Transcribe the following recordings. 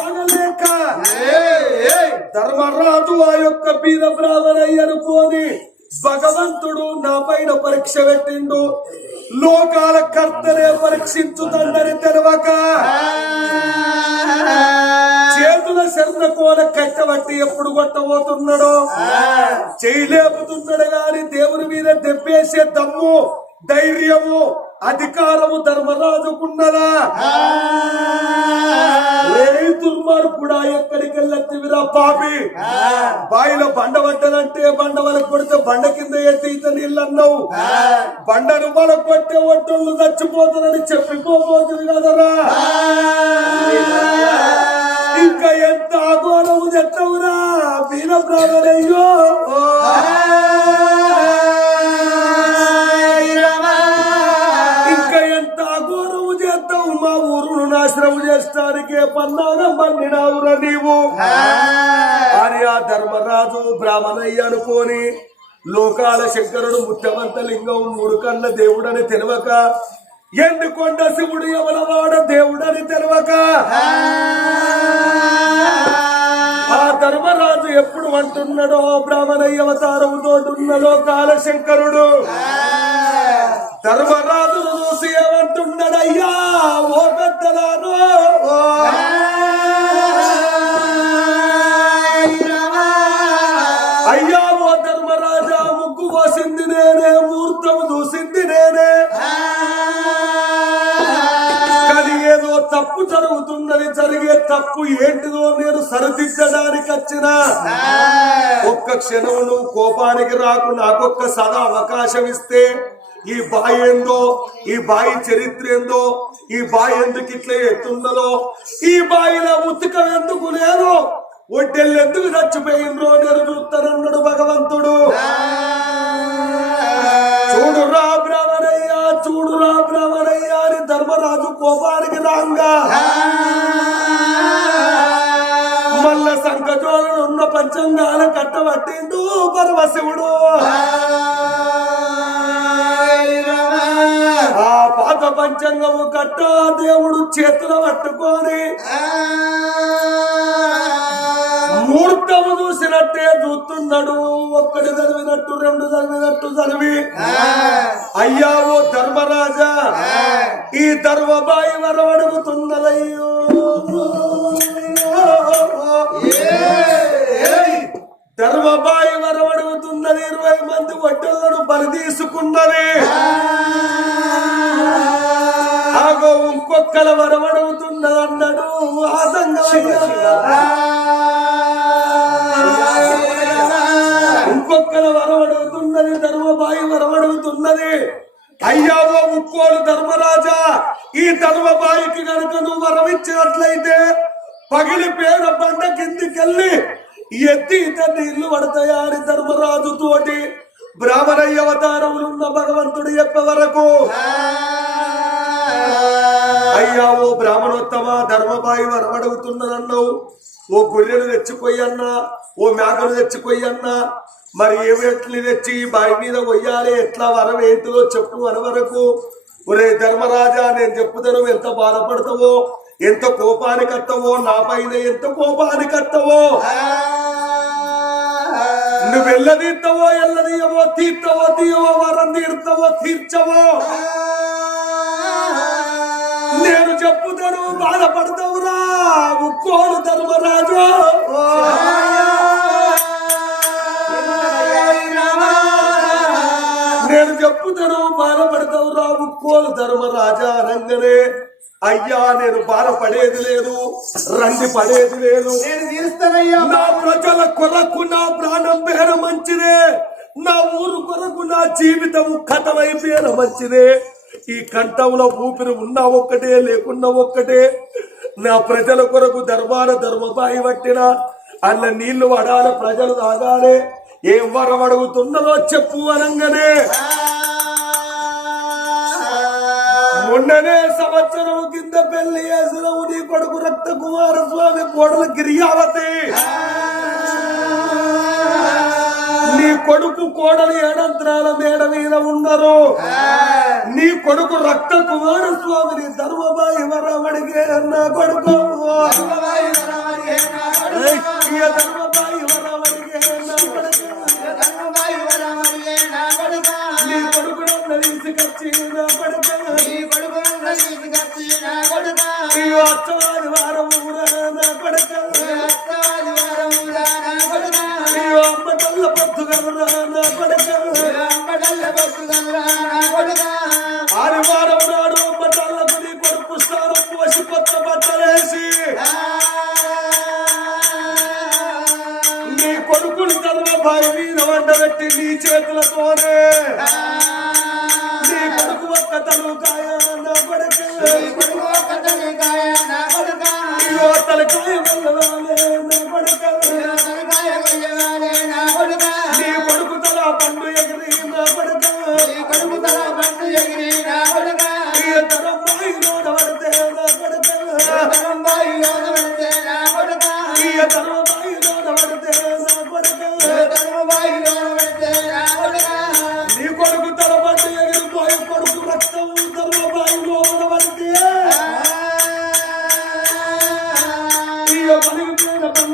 ఆగలేక ధర్మరాజు ఆ. యొక్క బీద బ్రాహ్మణయ్యను కోని భగవంతుడు నా పైన పరీక్ష పెట్టిండు లోకాల కర్తనే పరీక్షించుతందని తెలవక చేతుల శరణ కోల కట్టబట్టి ఎప్పుడు కొట్టబోతున్నాడో? చేయలేపుతున్నాడు గాని దేవుని మీద దెబ్బేసే దమ్ము ధైర్యము అధికారము ధర్మరాజుకున్నదా? దుర్మార్గుడా ఎక్కడికి వెళ్ళత్తివిరా పాపి. బాయిలో బండ పడ్డదంటే బండ వరకు కొడితే బండ కింద ఎత్తి నీళ్ళు అన్నావు బండను మన కొట్టే ఒట్టోళ్ళు చచ్చిపోతారని చెప్పిపోబోతుంది కదరా. ఇంకా ఎంత ఆగోళము తెత్తవురా వీర బ్రాహ్మణయ్యో చేస్తానికే పన్నాగం పండినావురా నీవు. ఆ. ధర్మరాజు బ్రాహ్మణయ్య అనుకోని లోకాల శంకరుడు ముత్యవంత లింగం మూడు కళ్ళ దేవుడని తెలవక ఎండుకొండ శివుడు ఎవలవాడ దేవుడని తెలవక. ఆ. ధర్మరాజు ఎప్పుడు అంటున్నాడో బ్రాహ్మణయ్య అవతారముతో ఉన్న లోకాల శంకరుడు. ధర్మరాజును చూసి అయ్యా ఓ పెద్దలాను అయ్యా ఓ ధర్మరాజా ముగ్గు వసింది నేనే ముహూర్తము చూసింది నేనే. ఏదో తప్పు జరుగుతుందని జరిగే తప్పు ఏంటిదో నేను సరిదిద్దడానికి వచ్చిన ఒక్క క్షణం నువ్వు కోపానికి రాకు నాకొక్క సదా అవకాశం ఇస్తే ఈ బాయి ఏందో? ఈ బాయి చరిత్ర ఏందో? ఈ బాయి ఎందుకు ఇట్లా ఎత్తుందో? ఈ బాయిలో ఉతుకం ఎందుకు లేదు? ఒడ్డెళ్ళు ఎందుకు చచ్చిపోయిండ్రో నేను భగవంతుడు. చూడు రా బ్రాహ్మణయ్య చూడు రా బ్రాహ్మణయ్య అని ధర్మరాజు కోపానికి రాంగా. మల్ల సంకజోలను ఉన్న పంచంగాల కట్టబట్టిండు పరమశివుడు. పంచంగము కట్ట దేవుడు చేతులు పట్టుకొని ముహూర్తము చూసినట్టే చూస్తున్నాడు. ఒక్కటి చదివినట్టు రెండు చదివినట్టు చదివి. అయ్యా ఓ ధర్మరాజా ఈ ధర్మబాయి వరం అడుగుతున్నదయ్యో. ధర్మబాయి వరం అడుగుతున్నది ఇరవై మంది వడ్డలను బలి తీసుకున్నది. ఇంకొక్కల వరం అడుగుతున్నది అన్నాడు ఆ ఇంకొక్కల వరం అడుగుతున్నది ధర్మబాయి వరం అడుగుతున్నది అయ్యావో ముక్కోలు ధర్మరాజా ఈ ధర్మబాయికి గనుక నువ్వు వరం ఇచ్చినట్లయితే పగిలి పేద బండ కిందికెళ్ళి ఎత్తి ఇతన్ని ఇల్లు పడతాయా అని ధర్మరాజు తోటి బ్రాహ్మణయ్య అవతారములు ఉన్న భగవంతుడు చెప్పే వరకు. అయ్యా ఓ బ్రాహ్మణోత్తమ ధర్మబాయి వరం అడుగుతున్నదన్నావు ఓ గొర్రెలు తెచ్చిపోయన్నా ఓ మేకలు తెచ్చిపోయన్నా మరి ఏ తెచ్చి ఈ బావి మీద కొయ్యాలి? ఎట్లా వరం ఏంటిదో చెప్పు వర వరకు ఒరే ధర్మరాజా నేను చెప్పుతాను ఎంత బాధపడతావో ఎంత కోపానికి అత్తవో నా పైన ఎంత కోపానికి అత్తవో నువ్వు వెళ్ళదీర్తవో ఎల్లదీయవో తీర్తవో తీయవో వరం తీర్తవో తీర్చవో? నేను చెప్పుతాను బాధపడతావురా. ముక్కోడు ధర్మరాజు. నేను చెప్పుతాను బాధపడతావురా ముక్కోలు ధర్మరాజా రంగనే. అయ్యా నేను బాధపడేది లేదు రండి పడేది లేదు. నా ప్రజల కొరకు నా ప్రాణం పేర మంచిదే నా ఊరు కొరకు నా జీవితం కథలై పేర మంచిదే ఈ కంఠంలో ఊపిరి ఉన్న ఒక్కటే లేకున్నా ఒక్కటే. నా ప్రజల కొరకు ధర్మాన ధర్మపాయి పట్టిన అన్న నీళ్ళు వడాల ప్రజలు తాగాలి. ఏం వరం అడుగుతున్నదో చెప్పు అనగానే. మొన్ననే సంవత్సరం కింద పెళ్ళి చేసినవు నీ కొడుకు రక్త కుమారస్వామి కోడలు గిరియావతి. నీ కొడుకు కోడలు ఏడంత్రాల మేడ మీద ఉన్నారు నీ కొడుకు రక్త కుమారస్వామిని ధర్మబాయి వరమడిగే నా కొడుకు. ఏయ్, ఈ ధర్మబాయి వరమడిగే నా కొడుకు. నీ కొడుకు. తీసుకొచ్చి నా కొడుకు. ఈ అచ్చవారి వారం నా కొడుకు. అమ్మ తల్ల పొద్దుగలరా నా కొడుకు ఆదివారం నాడు అమ్మ తల్లకు నీ కొడుకు. స్నానం పోసి కొత్త బట్టలేసి నీ కొడుకుని ధర్మబాయి మీద వండబెట్టి నీ చేతులతోనే నీ కొడుకు. ఒక్క తలుకాయ నా కొడుకు తలకాయ వల్లవాలే నా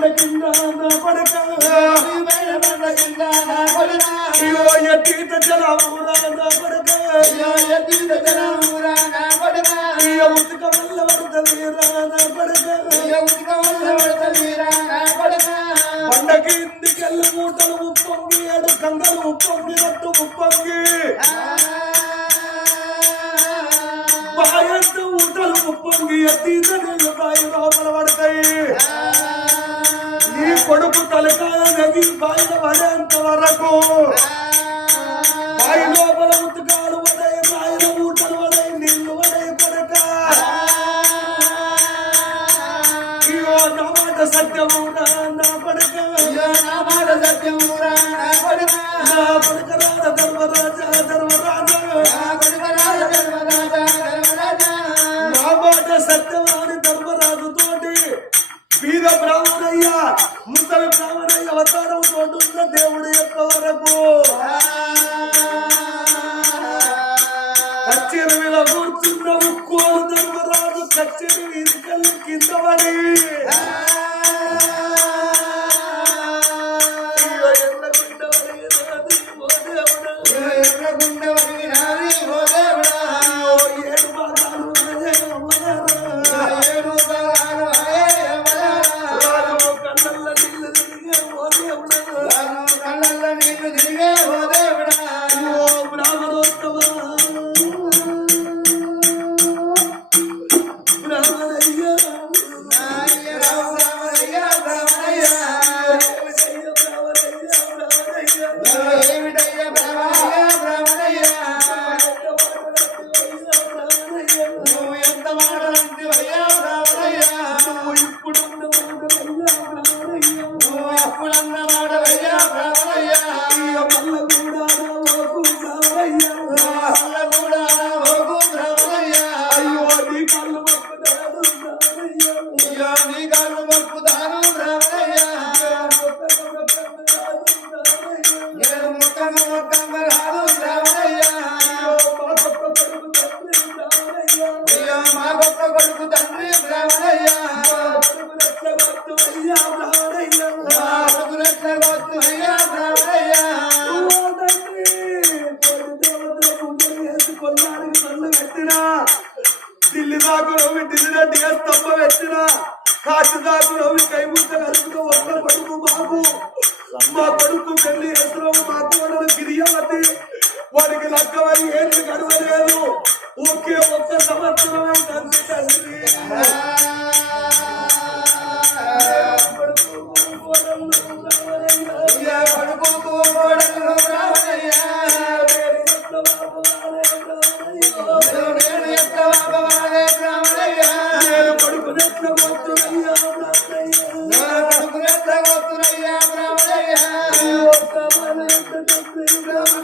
పలిగిపోయిన పండ కింద నా కొడుకు అయ్యో ఎత్తిత జలమురా నా కొడుకు అయ్య ఉతుక వల్ల పడుతుంది నా కొడుకు పండకి ఇంటికెళ్ళి మూటలు ఉప్పొంగి ఏడు కంగలు ఉప్పొంగినట్టు ఉప్పొంగి. బాయంత ఊటలు ఉప్పొంగి ఎత్తిత నీళ్ళు బాయి లోపల పడతాయి కొడుకు తలకాయ నది బాయిల పడేంత వరకు? బాయి లోపల ఉతకాలు పడాయి బాయిల ఊటలు పడాయి నీళ్ళు పడాయి కొడక అయ్యో నా మాట సత్యము నా నా కొడక నా కొడక మా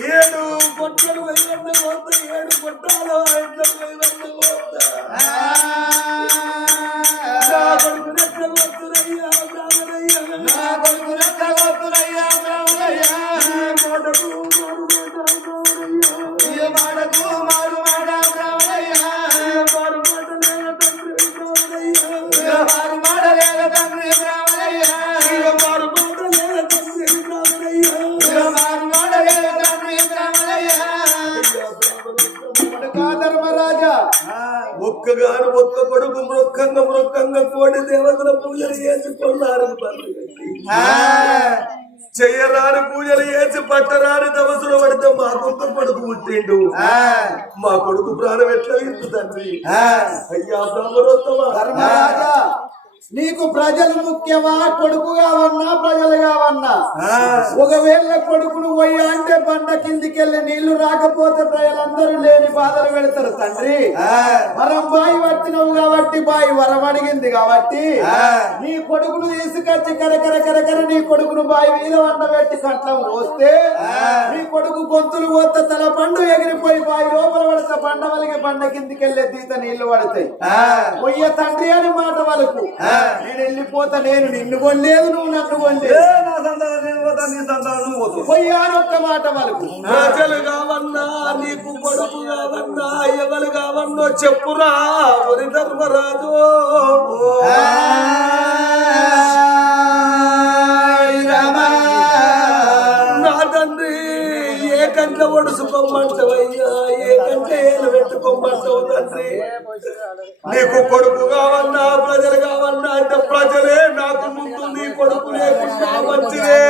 ఏడు కొట్టలు వెళ్ళండి పోత ఏడు కొట్టాలు ఇంట్లో వెళ్ళండి పోత ఒక్కగాను ఒక్క కొడుకు మృక్కంగ మృక్కంగ కోడి దేవతల పూజలు చేసుకున్నారు చెయ్యరాని పూజలు చేసి పట్టరాని తమసులు పడితే మా కొడుకు పుట్టిండు. మా కొడుకు ప్రాణం ఎట్లా తండ్రి? అయ్యా బ్రహ్మరోత్తమా. నీకు ప్రజలు ముఖ్యమా? కొడుకు కావన్నా ప్రజలు కావన్నా ఒకవేళ కొడుకును పోయా అంటే బండ కిందికెళ్ళి నీళ్ళు రాకపోతే ప్రజలందరూ లేని బాధలు పెడతారు తండ్రి. వరం బాయి పట్టినవు కాబట్టి బాయి వరం అడిగింది కాబట్టి నీ కొడుకును తీసుకొచ్చి కరకర కరకర నీ కొడుకును బాయి మీద వండ పెట్టి కట్లం పోస్తే నీ కొడుకు గొంతులు పోతే తల పండు ఎగిరిపోయి బాయి లోపల పడితే బండ వలిగి బండ కిందికెళ్ళే దీత నీళ్ళు పడతాయి. పొయ్య తండ్రి అని మాట వలకు నేను వెళ్ళిపోతా నేను నిన్ను కొనలేదు నువ్వు నన్ను కొనలేదు. నా సంతానం నేను పోతా నీ సంతానం అని ఒక్క మాట ప్రజలు కావన్నా నీకు కొడుకు కావన్నా ఎవరు కావన్నో చెప్పురా ఒరి ధర్మరాజు. నా తండ్రి ఏ కంట ఒడుసుకోమంటావయ్యా తండ్రి నీకు కొడుకు కావన్నా ప్రజలు కావన్నా అంటే ప్రజలే నాకు ముందు నీ కొడుకు లేకుండా మంచిదే.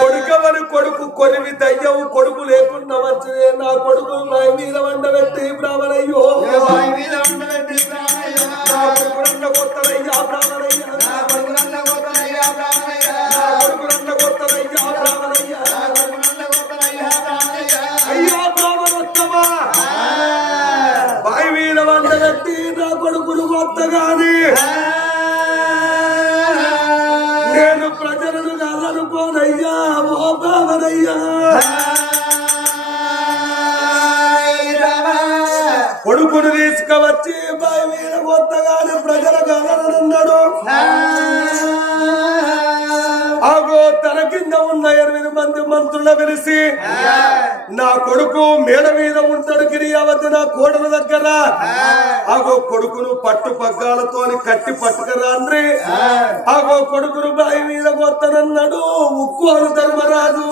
కొడుకవని కొడుకు కొరివి దయ్యవు కొడుకు లేకుండా మంచిదే. నా కొడుకు నా మీద వండబెట్టి బ్రాహ్మణయ్యో. మీద ఉండబెట్టి కోడల దగ్గర. అగో కొడుకును పట్టు పగ్గాలతో కట్టి పట్టుకరాండ్రి ఆగో కొడుకును బావి మీద కొత్తనన్నాడు ఉక్కు అను ధర్మరాజు.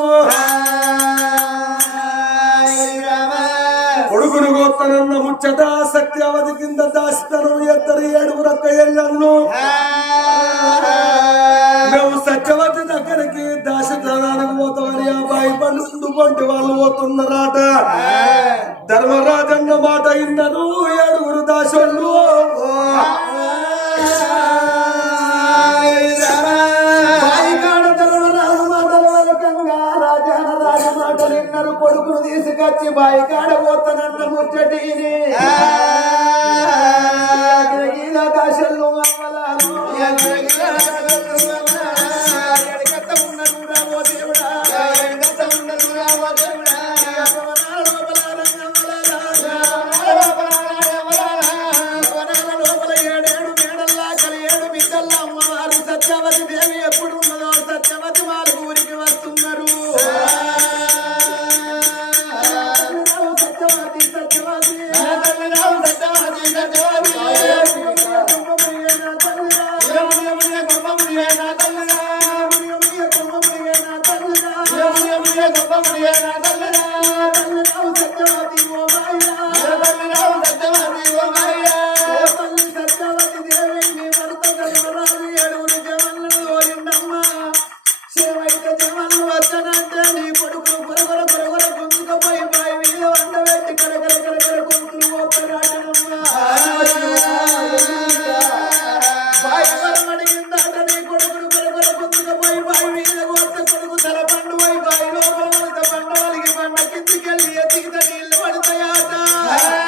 కొడుకును కొత్తనన్న ముచ్చట సత్యావతి కింద దాస్తనం ఎత్తరు ఏడుగురు అక్క పొంటి వాళ్ళు పోతున్నారట. ధర్మరాజన్న మాట ఇన్నను ఏడుగురు దాసోళ్ళు. వలిగి బండ కిందికెళ్ళి ఎత్తికితే నీళ్ళు పడతాయాట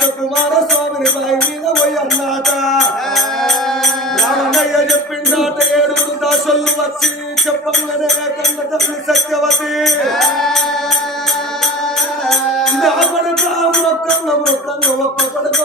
అక్క కుమారస్వామిని బావి మీద పోయన్నాట. రామయ్య చెప్పిండాట ఏడుగురు దాసళ్ళు వచ్చి చెప్పంగానే కన్న తల్లి సత్యవతి. ఒక్క ఒక్క ఒక్క పడక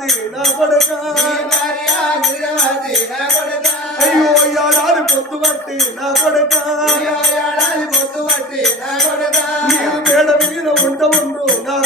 దిన పడక అయ్యో ఏడాది పొత్తు పట్టి నా కొడక. ఏడాది పొత్తు ఉండు నా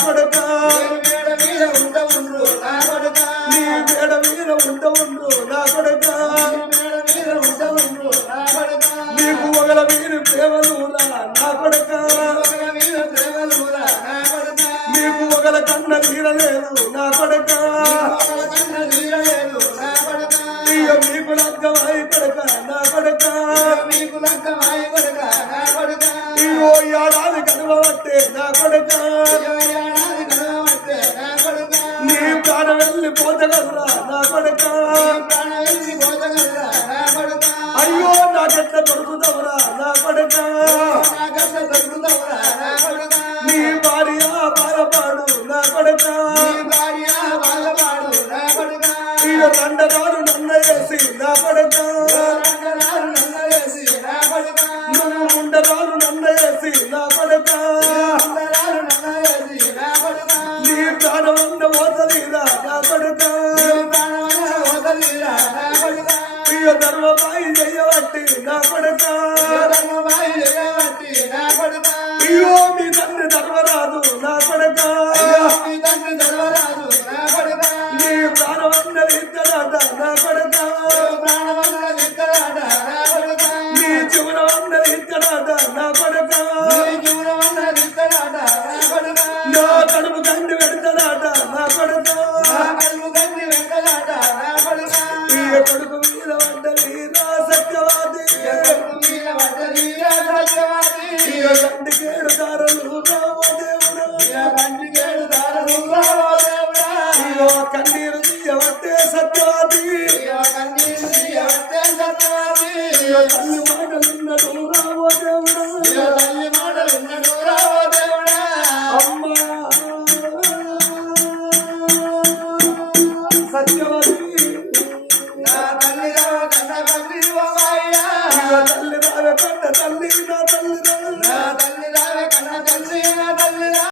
అయ్యో నాకెట్లా దొరుకుతావురా? నా పడక. నాకెట్లా దొరుకుతావురా? da da da